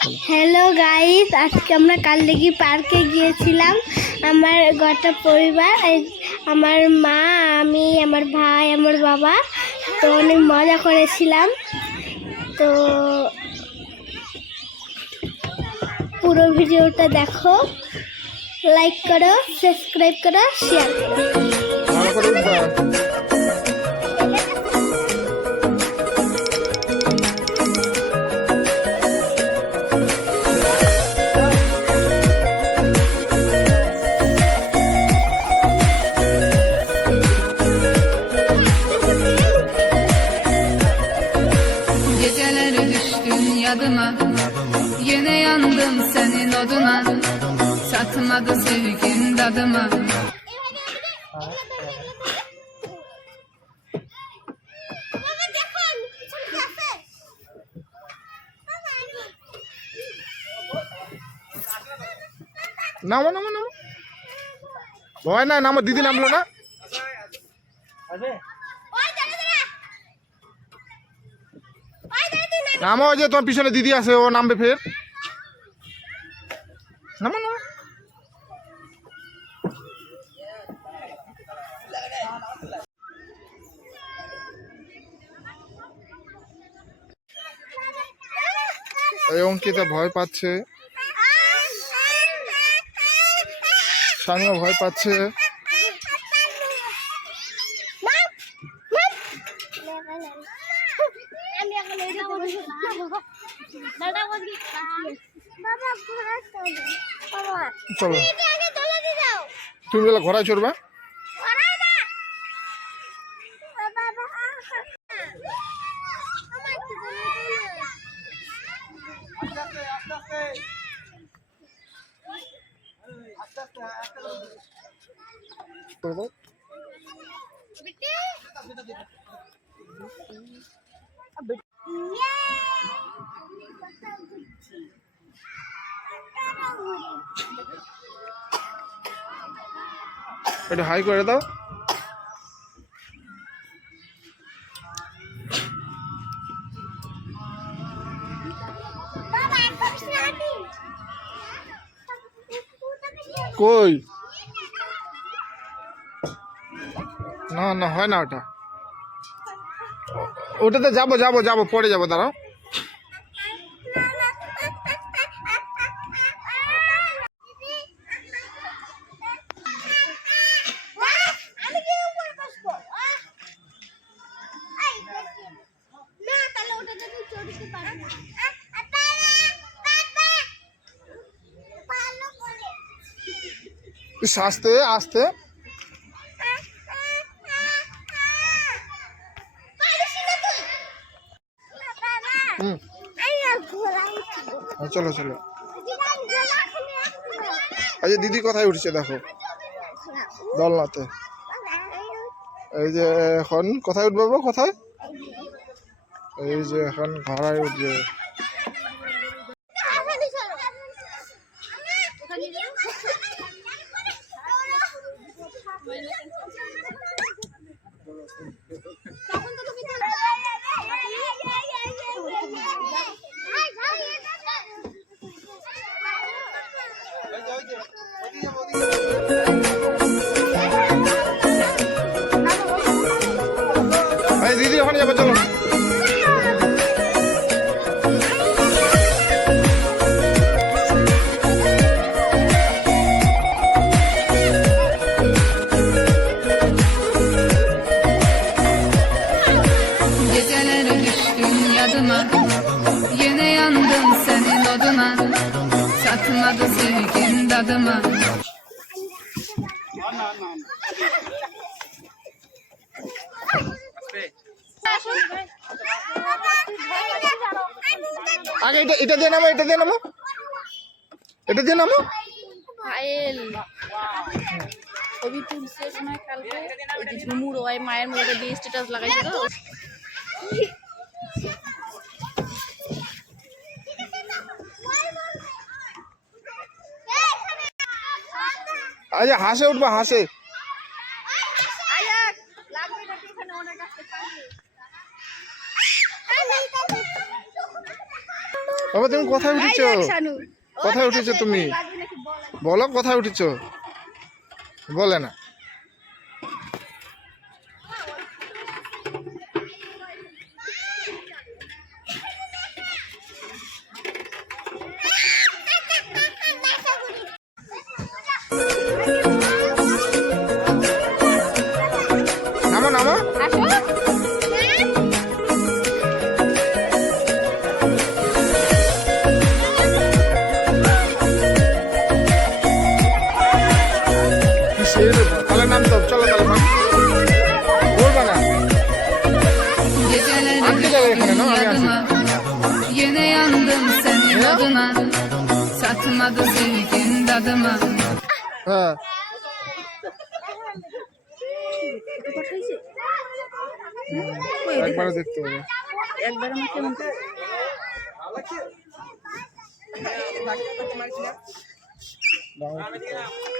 Hello guys, আজকে আমরা কালদিঘি পার্কে গিয়েছিলাম। আমার গোটা পরিবার, আমার মা, আমি, আমার ভাই, আমার বাবা। তো অনেক মজা করেছিলাম। তো পুরো ভিডিওটা দেখো, লাইক করো, সাবস্ক্রাইব করো, শেয়ার করো। Geceleri düştün yadıma, yine yandım senin oduna. Satmadı sevgin dadıma. নামো নামো নামো, ভয় নাই, নামো। দিদি নামলো না? নামো, ওই যে তোমার পিছনে দিদি আছে, ও নামবে ফের। নামো নামো। এই অঙ্কিতা ভয় পাচ্ছে, স্বামীও ভয় পাচ্ছে। চলো, তুমি বেলা ঘোড়ায় চড়বা। এটা হাই করে দাও। কই? না না, হয় না ওটা। ওটাতে যাবো যাবো যাবো, পরে যাবো, দাঁড়াও। আস্তে আস্তে। চলো চলো। আচ্ছা, দিদি কোথায় উঠছে দেখো, দোলনাতে। এই যে এখন কোথায় উঠবো, কোথায়? এই যে এখন ঘোড়ায় উঠবে। দিদি ওখানে যাবো, চলো। Geceleri düştün yadıma, yine yandım senin oduna. Satmadı sevgin dadıma. আগে এটা দিয়ে নামো, এটা দিয়ে নামো, এটা দিয়ে নামো। পায়েল ছবি তুলছে শোনা কালকে, ওই যে ঝুমুর ওই মায়ের মধ্যে দিয়ে স্ট্যাটাস লাগাইছে তো। আচ্ছা, হাসে উঠবা, হাসে। বাবা তুমি কোথায় উঠেছো? শানু কোথায় উঠেছো তুমি? বলো কোথায় উঠেছো? বলে না। নামো নামো। আসো তাহলে নাম তো চলো তাহলে নাম বলবা না। Geceleri Hangi deve düştün efendim, o yadıma Yine yandım senin adına Satmadı sevgin dadıma হ্যাঁ একবারে দেখতে হবে। একবার আমার কেমন ডাউনলোড করতে হবে।